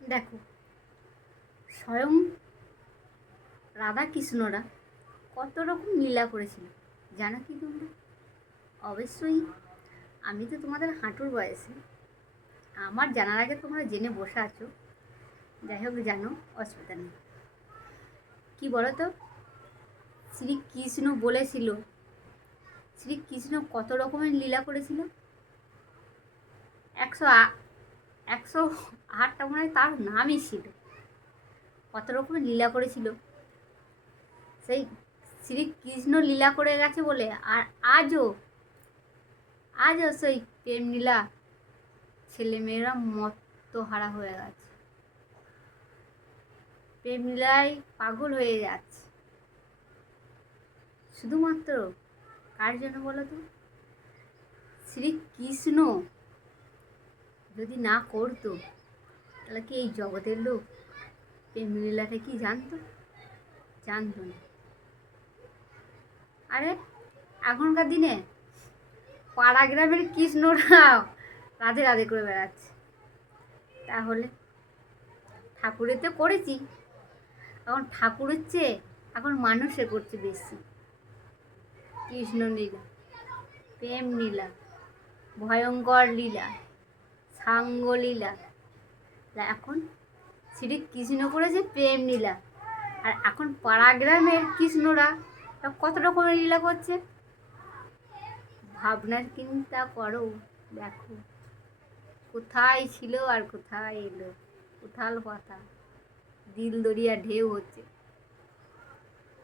দেখো, স্বয়ং রাধা কৃষ্ণরা কত রকম লীলা করেছিল জানো কি তোমরা? অবশ্যই। আমি তো তোমাদের হাঁটুর বয়সে, আমার জানার আগে তোমরা জেনে বসে আছো। যাই হোক, জানো, অসুবিধা নেই। কি বলো তো, শ্রীকৃষ্ণ বলেছিল, শ্রীকৃষ্ণ কত রকমের লীলা করেছিল? 108টা মনে হয় তার নামই ছিল। কত রকমের লীলা করেছিল, সেই শ্রীকৃষ্ণ লীলা করে গেছে বলে আর আজও আজও সেই প্রেম লীলা ছেলেমেয়েরা মত্তহারা হয়ে গেছে, প্রেম লীলায় পাগল হয়ে যাচ্ছে। শুধুমাত্র কার জন্য বলো তো? শ্রীকৃষ্ণ যদি না করতো তাহলে কি এই জগতের লোক প্রেম লীলাটা কি জানতো? জানতো না। আরে এখনকার দিনে পাড়া গ্রামের কৃষ্ণরা রাধে রাধে করে বেড়াচ্ছে। তাহলে ঠাকুরেতে করেছি, এখন ঠাকুরের চেয়ে এখন মানুষে করছে বেশি। কৃষ্ণ লীলা, প্রেম লীলা, ভয়ঙ্কর লীলা, সাঙ্গ লীলা। এখন শ্রীকৃষ্ণ করেছে প্রেম লীলা, আর এখন পাড়া গ্রামের কৃষ্ণরা কত রকমের লীলা করছে। ভাবনার চিন্তা করো, দেখো কোথায় ছিল আর কোথায় এলো। উথাল পাথাল, দিল দরিয়া ঢেউ হচ্ছে।